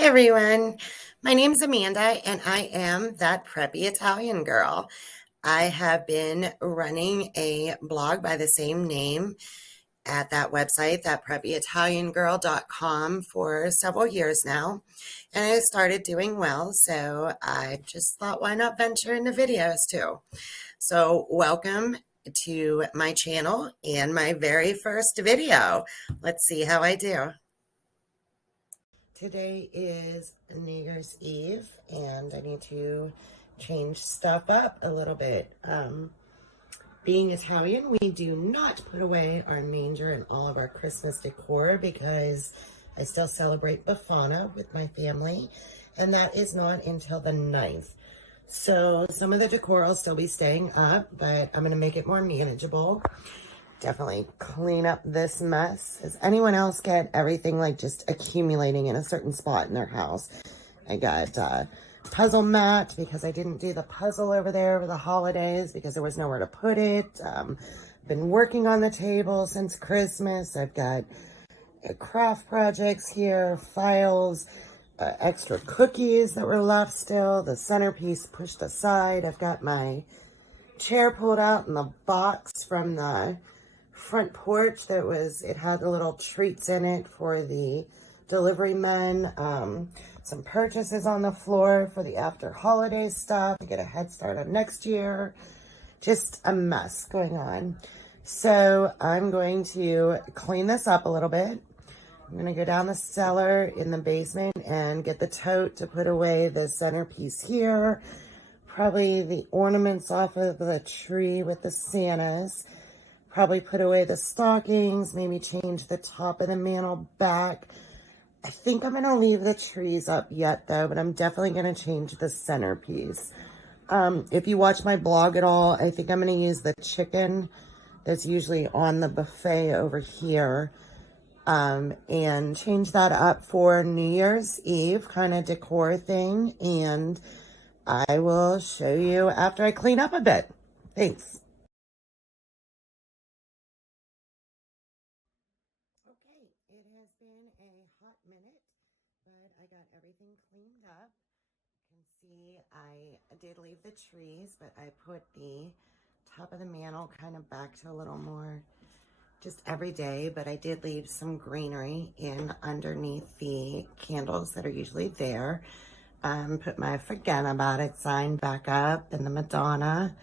Hi everyone, my name's Amanda and I am that preppy Italian girl. I have been running a blog by the same name at that website, thatpreppyitaliangirl.com, for several years now, and I started doing well, so I just thought why not venture into videos too. So welcome to my channel and my very first video. Let's see how I do. Today is New Year's Eve, and I need to change stuff up a little bit. Being Italian, we do not put away our manger and all of our Christmas decor because I still celebrate Befana with my family, and that is not until the 9th. So some of the decor will still be staying up, but I'm going to make it more manageable. Definitely clean up this mess. Does anyone else get everything like just accumulating in a certain spot in their house? I got puzzle mat because I didn't do the puzzle over there over the holidays because there was nowhere to put it. Been working on the table since Christmas. I've got craft projects here, files, extra cookies that were left still, the centerpiece pushed aside. I've got my chair pulled out and the box from the front porch it had the little treats in it for the delivery men. Some purchases on the floor for the after holidays stuff to get a head start on next year. Just a mess going on. So I'm going to clean this up a little bit. I'm going to go down the cellar in the basement and get the tote to put away the centerpiece here. Probably the ornaments off of the tree with the Santas. Probably put away the stockings, maybe change the top of the mantle back. I think I'm going to leave the trees up yet, though, but I'm definitely going to change the centerpiece. If you watch my blog at all, I think I'm going to use the chicken that's usually on the buffet over here and change that up for New Year's Eve kind of decor thing. And I will show you after I clean up a bit. Thanks. Okay, it has been a hot minute, but I got everything cleaned up. You can see I did leave the trees, but I put the top of the mantle kind of back to a little more just every day, but I did leave some greenery in underneath the candles that are usually there. Put my forget about it sign back up and the Madonna.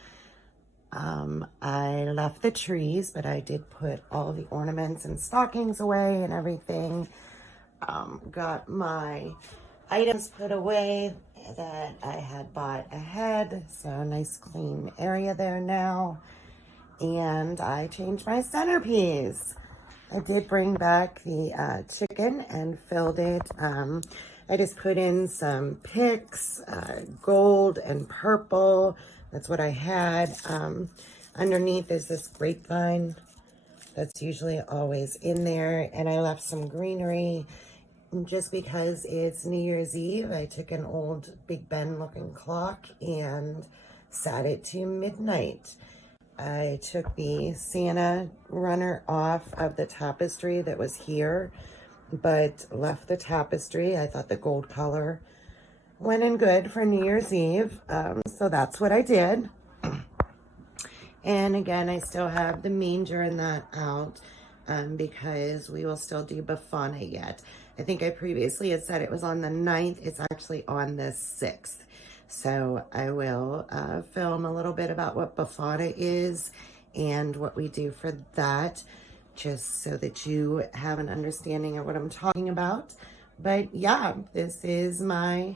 I left the trees, but I did put all the ornaments and stockings away and everything. Got my items put away that I had bought ahead. So a nice clean area there now. And I changed my centerpiece. I did bring back the chicken and filled it. I just put in some picks, gold and purple. That's what I had. Underneath is this grapevine that's usually always in there. And I left some greenery just because it's New Year's Eve. I took an old Big Ben looking clock and set it to midnight. I took the Santa runner off of the tapestry that was here, but left the tapestry. I thought the gold color went in good for New Year's Eve, so that's what I did. And again, I still have the manger and that out because we will still do Befana yet. I think I previously had said it was on the 9th. It's actually on the 6th. So I will film a little bit about what Befana is and what we do for that, just so that you have an understanding of what I'm talking about. But yeah, this is my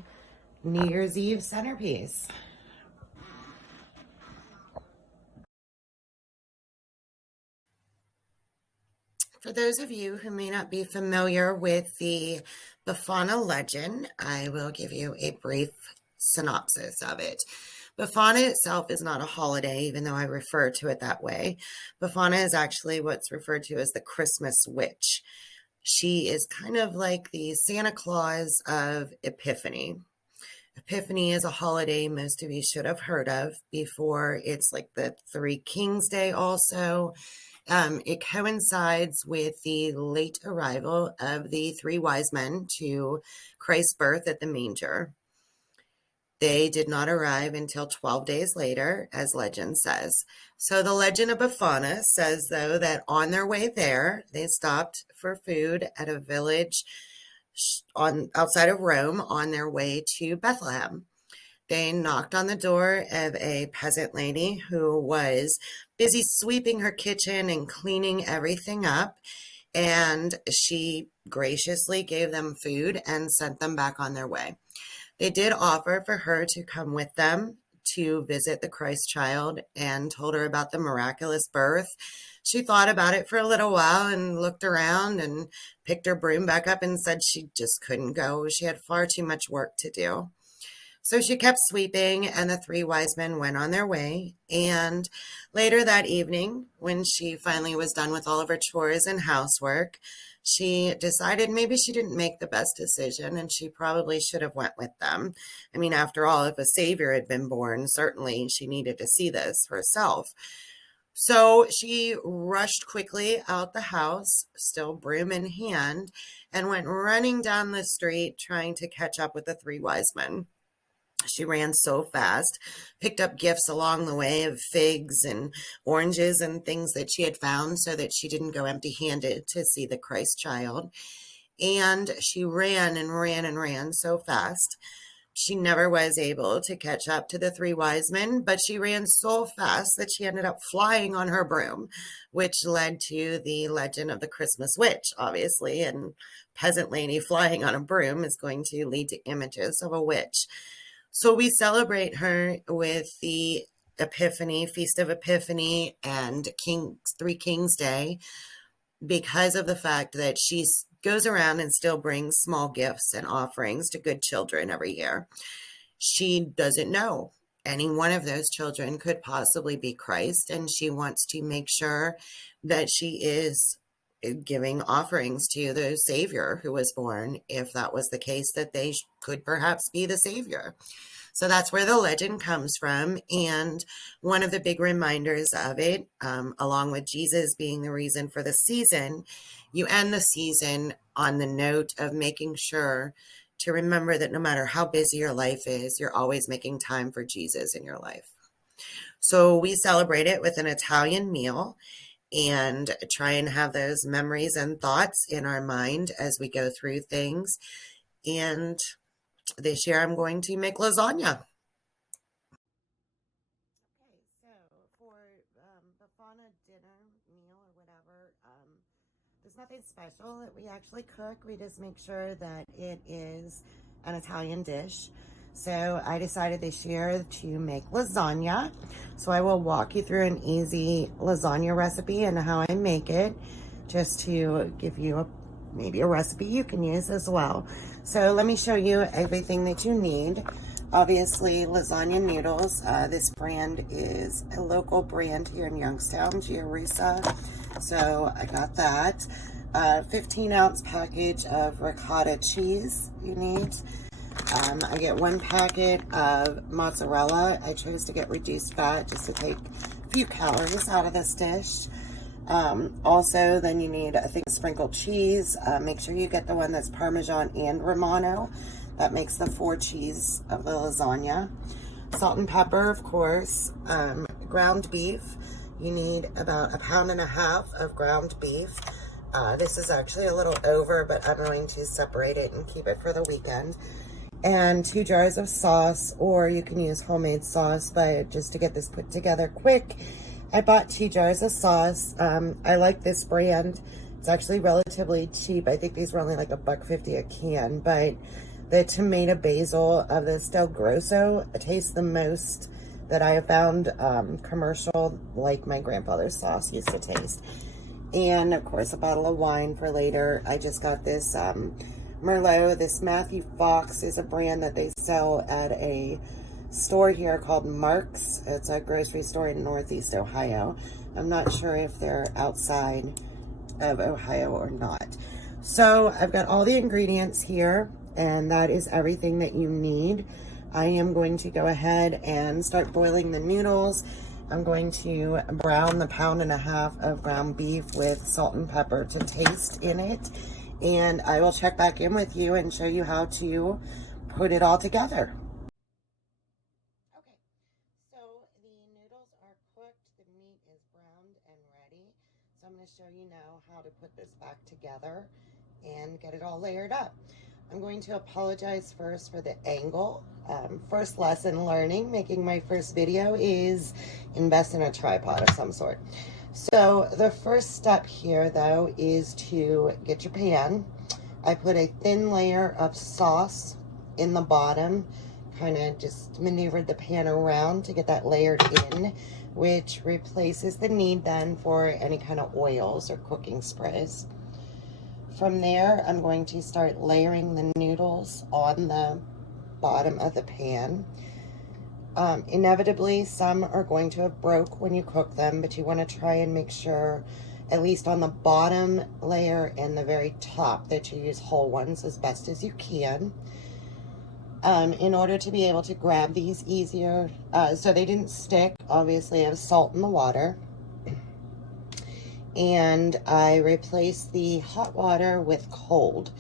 New Year's Eve centerpiece. For those of you who may not be familiar with the Befana legend, I will give you a brief synopsis of it. Befana itself is not a holiday, even though I refer to it that way. Befana is actually what's referred to as the Christmas witch. She is kind of like the Santa Claus of Epiphany. Epiphany is a holiday most of you should have heard of before. It's like the Three Kings Day also. It coincides with the late arrival of the three wise men to Christ's birth at the manger. They did not arrive until 12 days later, as legend says. So the legend of Befana says, though, that on their way there, they stopped for food at a village outside of Rome on their way to Bethlehem. They knocked on the door of a peasant lady who was busy sweeping her kitchen and cleaning everything up, and she graciously gave them food and sent them back on their way. They did offer for her to come with them to visit the Christ child and told her about the miraculous birth. She thought about it for a little while and looked around and picked her broom back up and said she just couldn't go. She had far too much work to do. So she kept sweeping, and the three wise men went on their way. And later that evening, when she finally was done with all of her chores and housework, she decided maybe she didn't make the best decision and she probably should have went with them. I mean, after all, if a savior had been born, certainly she needed to see this herself. So she rushed quickly out the house, still broom in hand, and went running down the street trying to catch up with the three wise men. She ran so fast, picked up gifts along the way of figs and oranges and things that she had found so that she didn't go empty-handed to see the Christ child. And she ran and ran and ran so fast. She never was able to catch up to the three wise men, but she ran so fast that she ended up flying on her broom, which led to the legend of the Christmas witch, obviously. And peasant lady flying on a broom is going to lead to images of a witch. So we celebrate her with the Epiphany, Feast of Epiphany, and Three Kings Day because of the fact that she goes around and still brings small gifts and offerings to good children every year. She doesn't know any one of those children could possibly be Christ, and she wants to make sure that she is giving offerings to the Savior who was born, if that was the case, that they could perhaps be the Savior. So that's where the legend comes from. And one of the big reminders of it, along with Jesus being the reason for the season, you end the season on the note of making sure to remember that no matter how busy your life is, you're always making time for Jesus in your life. So we celebrate it with an Italian meal and try and have those memories and thoughts in our mind as we go through things. And this year I'm going to make lasagna. Okay, so for Befana dinner, meal, or whatever, there's nothing special that we actually cook. We just make sure that it is an Italian dish. So I decided this year to make lasagna. So I will walk you through an easy lasagna recipe and how I make it, just to give you maybe a recipe you can use as well. So let me show you everything that you need. Obviously, lasagna noodles. This brand is a local brand here in Youngstown, Giarisa. So I got that. 15-ounce package of ricotta cheese you need. I get 1 packet of mozzarella. I chose to get reduced fat just to take a few calories out of this dish. Also, then you need, I think, sprinkled cheese. Make sure you get the one that's Parmesan and Romano. That makes the 4 cheese of the lasagna. Salt and pepper, of course. Ground beef. You need about 1.5 pounds of ground beef. This is actually a little over, but I'm going to separate it and keep it for the weekend. And 2 jars of sauce, or you can use homemade sauce, but just to get this put together quick, I bought 2 jars of sauce. I like this brand. It's actually relatively cheap. I think these were only like $1.50 a can, but the tomato basil of this Del Grosso tastes the most that I have found commercial, like my grandfather's sauce used to taste. And of course, a bottle of wine for later. I just got this Merlot. This Matthew Fox is a brand that they sell at a store here called Mark's. It's a grocery store in Northeast Ohio. I'm not sure if they're outside of Ohio or not. So I've got all the ingredients here, and that is everything that you need. I am going to go ahead and start boiling the noodles. I'm going to brown the 1.5 pounds of ground beef with salt and pepper to taste in it. And I will check back in with you and show you how to put it all together. Okay, so the noodles are cooked, the meat is browned and ready. So I'm going to show you now how to put this back together and get it all layered up. I'm going to apologize first for the angle. First lesson learning, making my first video, is invest in a tripod of some sort. So the first step here though is to get your pan. I put a thin layer of sauce in the bottom, kind of just maneuvered the pan around to get that layered in, which replaces the need then for any kind of oils or cooking sprays. From there, I'm going to start layering the noodles on the bottom of the pan. Inevitably, some are going to have broke when you cook them, but you want to try and make sure, at least on the bottom layer and the very top, that you use whole ones as best as you can. In order to be able to grab these easier, so they didn't stick, obviously I have salt in the water. And I replaced the hot water with cold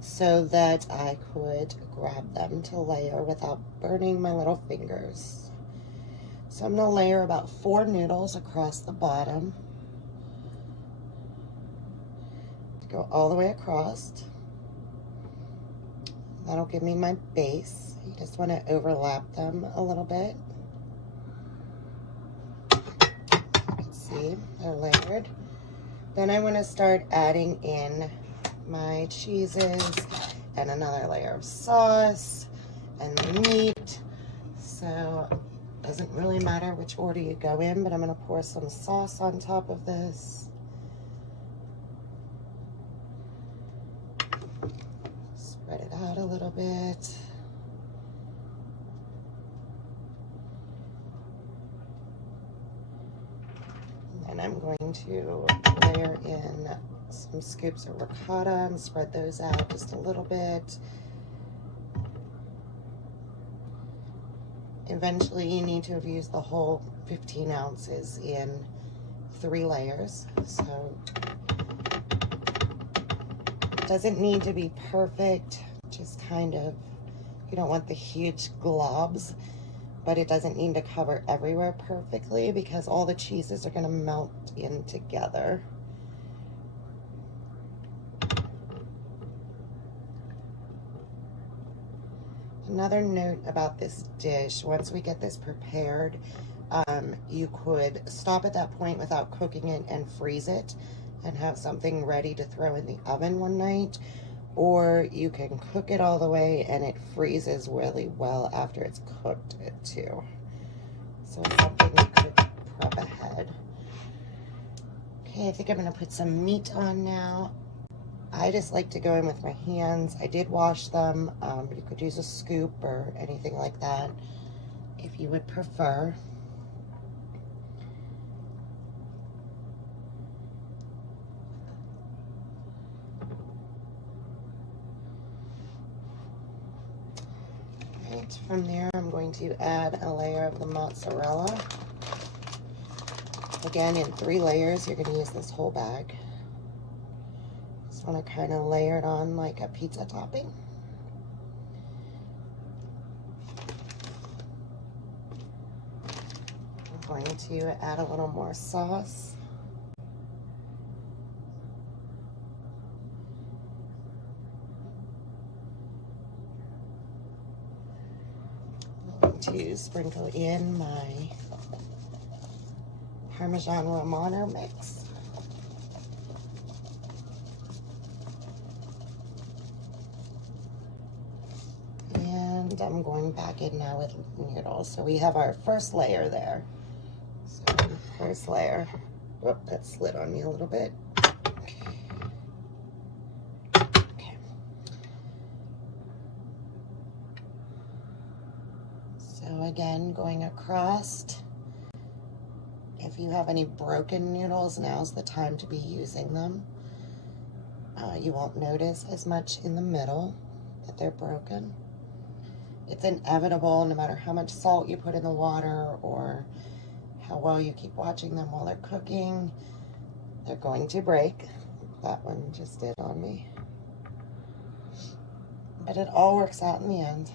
so that I could grab them to layer without burning my little fingers. So I'm going to layer about 4 noodles across the bottom. Go all the way across. That'll give me my base. You just want to overlap them a little bit. You can see they're layered. Then I want to start adding in my cheeses and another layer of sauce and the meat. So it doesn't really matter which order you go in, but I'm going to pour some sauce on top of this. Spread it out a little bit. And I'm going to layer in some scoops of ricotta and spread those out just a little bit. Eventually you need to have used the whole 15 ounces in 3 layers. So it doesn't need to be perfect, just kind of, you don't want the huge globs, but it doesn't need to cover everywhere perfectly because all the cheeses are going to melt in together. Another note about this dish, once we get this prepared, you could stop at that point without cooking it and freeze it and have something ready to throw in the oven one night, or you can cook it all the way and it freezes really well after it's cooked too. So it's something you could prep ahead. Okay, I think I'm gonna put some meat on now. I just like to go in with my hands. I did wash them, but you could use a scoop or anything like that if you would prefer. Right, from there I'm going to add a layer of the mozzarella. Again, in 3 layers, you're going to use this whole bag. Just want to kind of layer it on like a pizza topping. I'm going to add a little more sauce. I'm going to sprinkle in my Parmesan Romano mix. And I'm going back in now with noodles. So we have our first layer there. So first layer. Whoop, that slid on me a little bit. Okay. So again, going across. If you have any broken noodles, now's the time to be using them. You won't notice as much in the middle that they're broken. It's inevitable, no matter how much salt you put in the water or how well you keep watching them while they're cooking. They're going to break. That one just did on me. But it all works out in the end.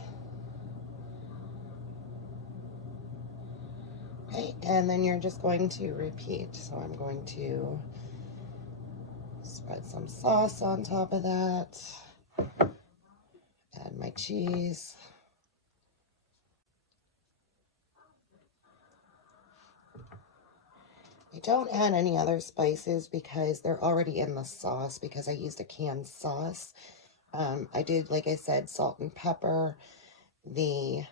Okay, and then you're just going to repeat. So I'm going to spread some sauce on top of that. Add my cheese. I don't add any other spices because they're already in the sauce because I used a canned sauce. I did, like I said, salt and pepper the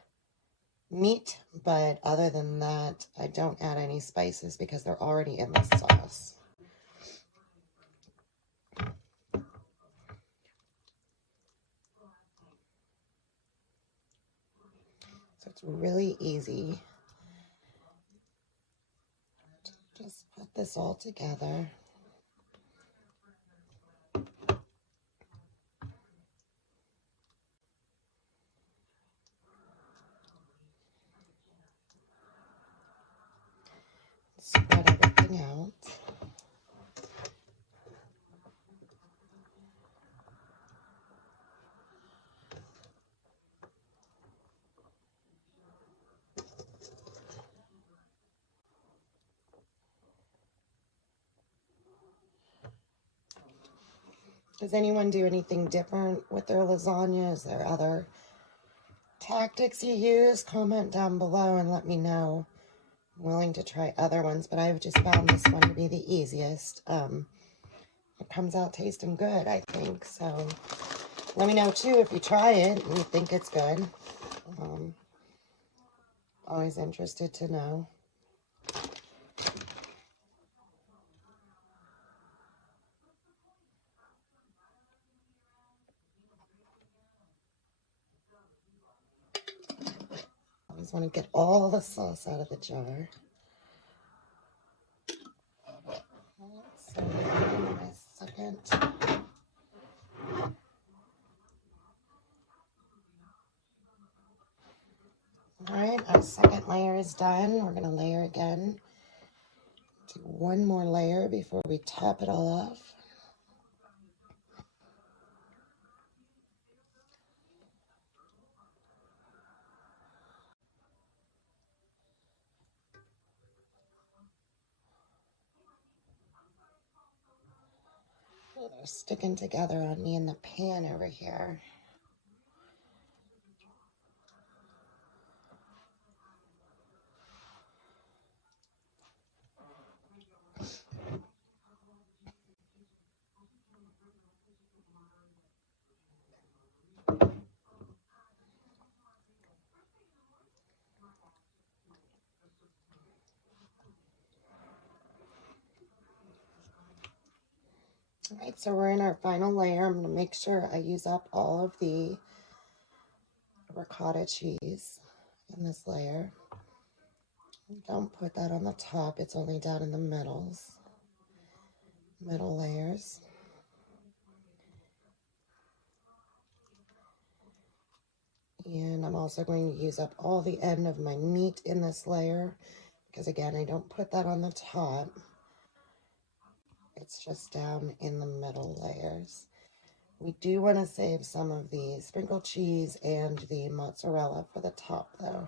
meat, but other than that, I don't add any spices because they're already in the sauce. So it's really easy. Just put this all together. Spread everything out. Does anyone do anything different with their lasagna? Is there other tactics you use? Comment down below and let me know. I'm willing to try other ones, but I've just found this one to be the easiest. It comes out tasting good, I think. So let me know too if you try it and you think it's good. Always interested to know. Always want to get all the sauce out of the jar. So my second. All right, our second layer is done. We're going to layer again. Do one more layer before we top it all off. Oh, they're sticking together on me in the pan over here. All right, so we're in our final layer. I'm going to make sure I use up all of the ricotta cheese in this layer. Don't put that on the top. It's only down in the middle layers. And I'm also going to use up all the end of my meat in this layer because, again, I don't put that on the top. It's just down in the middle layers. We do want to save some of the sprinkled cheese and the mozzarella for the top, though.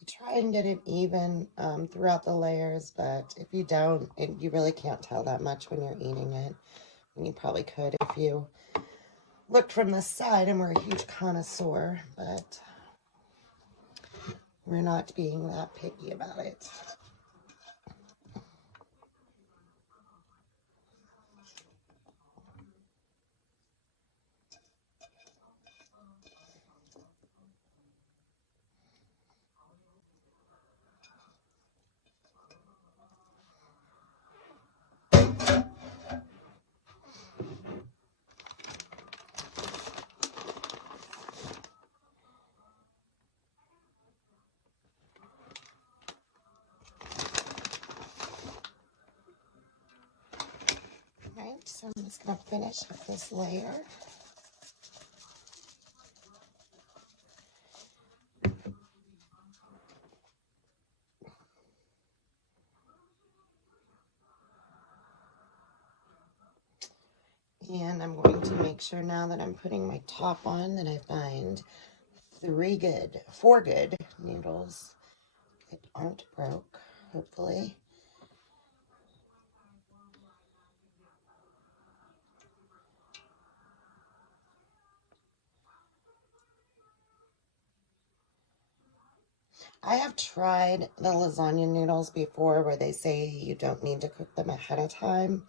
You try and get it even throughout the layers, but if you don't, you really can't tell that much when you're eating it. And you probably could if you looked from the side and were a huge connoisseur, but we're not being that picky about it. Right, so I'm just going to finish with this layer. And I'm going to make sure now that I'm putting my top on that I find four good noodles that aren't broke, hopefully. I have tried the lasagna noodles before where they say you don't need to cook them ahead of time.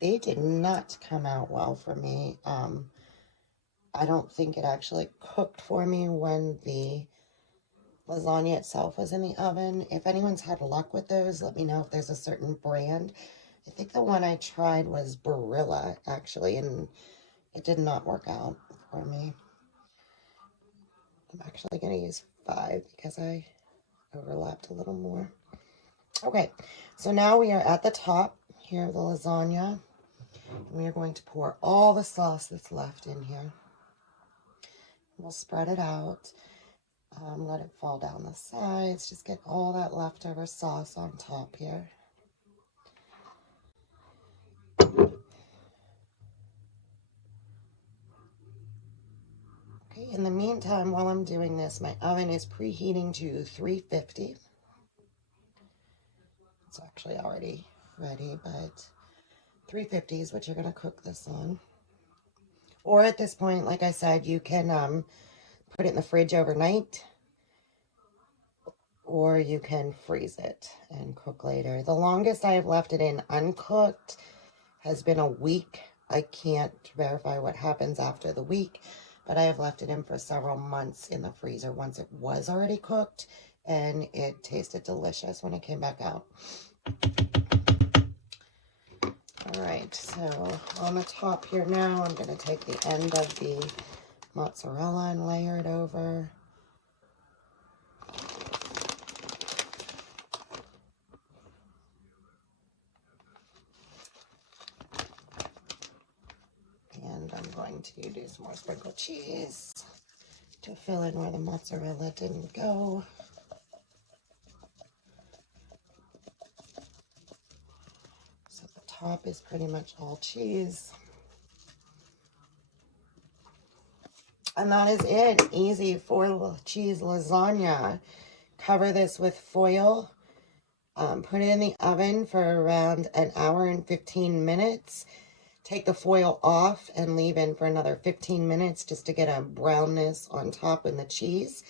They did not come out well for me. I don't think it actually cooked for me when the lasagna itself was in the oven. If anyone's had luck with those, let me know if there's a certain brand. I think the one I tried was Barilla, actually, and it did not work out for me. I'm actually going to use 5 because I overlapped a little more. Okay, so now we are at the top here of the lasagna. We are going to pour all the sauce that's left in here. We'll spread it out. Let it fall down the sides. Just get all that leftover sauce on top here. Okay, in the meantime, while I'm doing this, my oven is preheating to 350. It's actually already ready, but 350 is what you're going to cook this on. Or at this point, like I said, you can put it in the fridge overnight, or you can freeze it and cook later. The longest I have left it in uncooked has been a week. I can't verify what happens after the week, but I have left it in for several months in the freezer once it was already cooked, and it tasted delicious when it came back out. All right, so on the top here now, I'm going to take the end of the mozzarella and layer it over. And I'm going to do some more sprinkled cheese to fill in where the mozzarella didn't go. So the top is pretty much all cheese. And that is it. Easy 4 cheese lasagna. Cover this with foil. Put it in the oven for around an hour and 15 minutes. Take the foil off and leave in for another 15 minutes just to get a brownness on top in the cheese.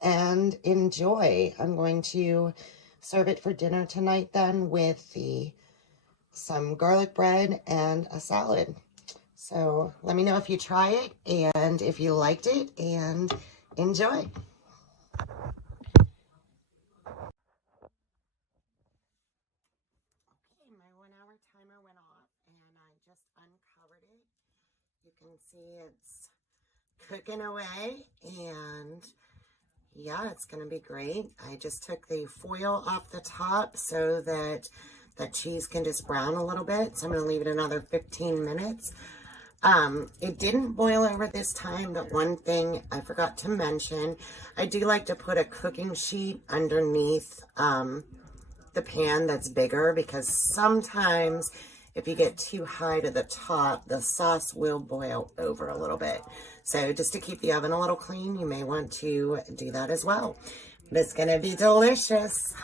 And enjoy. I'm going to serve it for dinner tonight then with some garlic bread and a salad. So let me know if you try it and if you liked it, and enjoy. Okay, my 1-hour timer went off and I just uncovered it. You can see it's cooking away, and yeah, it's gonna be great. I just took the foil off the top so that the cheese can just brown a little bit. So I'm gonna leave it another 15 minutes. It didn't boil over this time, but one thing I forgot to mention, I do like to put a cooking sheet underneath the pan that's bigger, because sometimes if you get too high to the top, the sauce will boil over a little bit. So just to keep the oven a little clean, you may want to do that as well. But it's going to be delicious.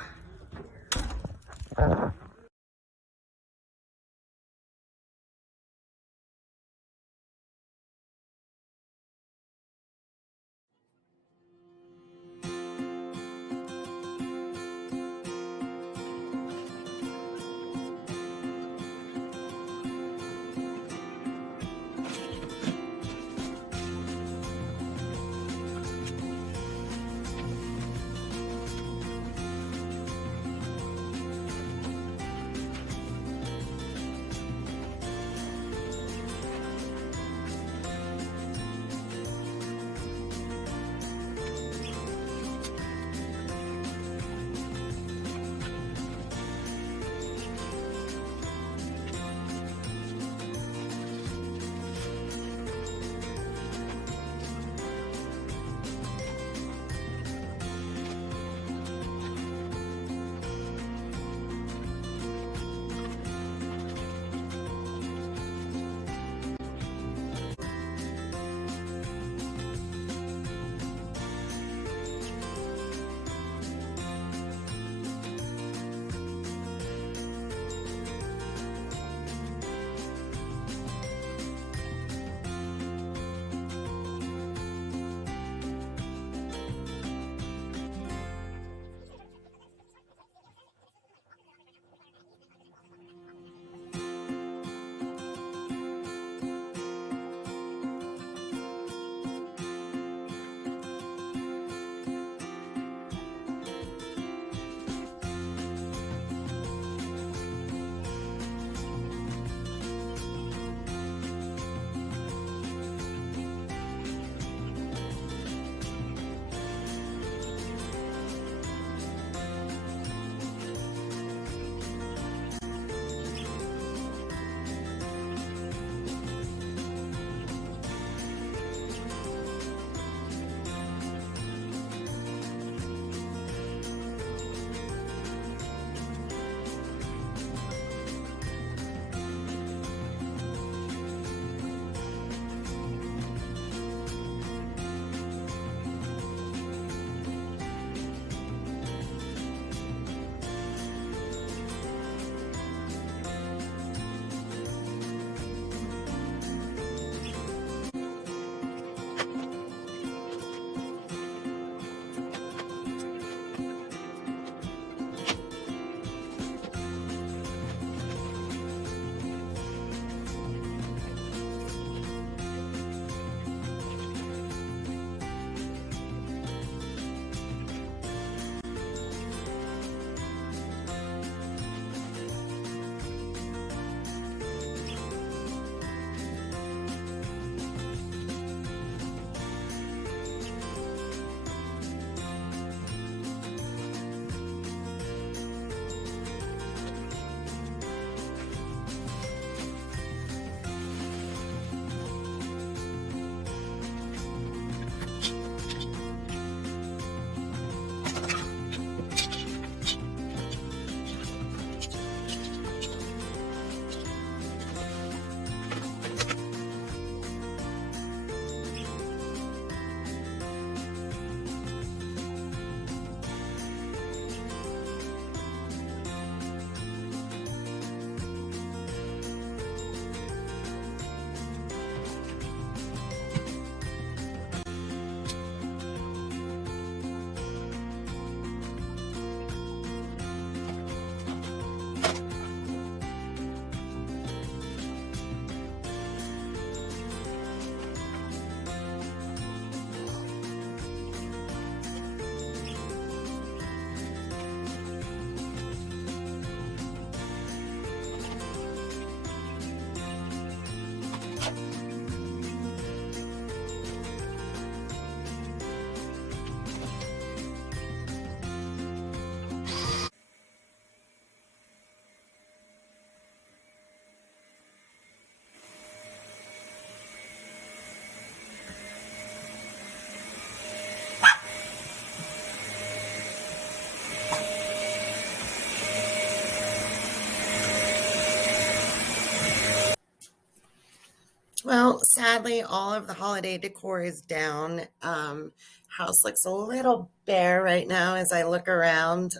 sadly, all of the holiday decor is down. House looks a little bare right now as I look around,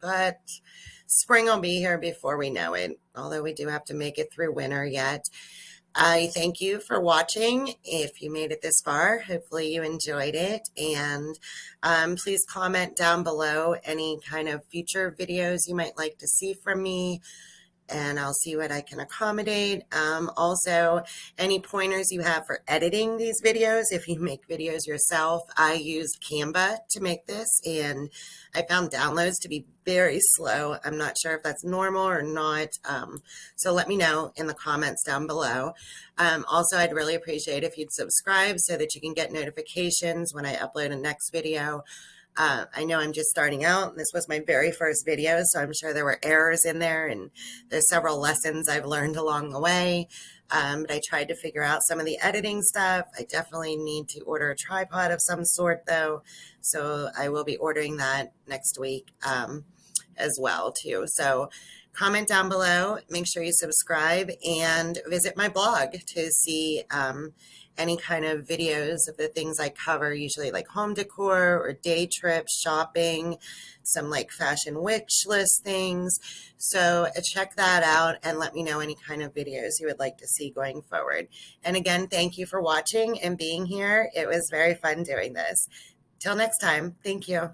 but spring will be here before we know it, although we do have to make it through winter yet. I thank you for watching. If you made it this far, hopefully you enjoyed it. And please comment down below any kind of future videos you might like to see from me, and I'll see what I can accommodate. Also, any pointers you have for editing these videos, if you make videos yourself. I used Canva to make this, and I found downloads to be very slow. I'm not sure if that's normal or not, so let me know in the comments down below. Also, I'd really appreciate if you'd subscribe so that you can get notifications when I upload a next video. I know I'm just starting out. This was my very first video, so I'm sure there were errors in there, and there's several lessons I've learned along the way. But I tried to figure out some of the editing stuff. I definitely need to order a tripod of some sort, though, so I will be ordering that next week as well, too. So comment down below, make sure you subscribe, and visit my blog to see any kind of videos of the things I cover, usually like home decor or day trips, shopping, some like fashion wish list things. So check that out and let me know any kind of videos you would like to see going forward. And again, thank you for watching and being here. It was very fun doing this. Till next time, thank you.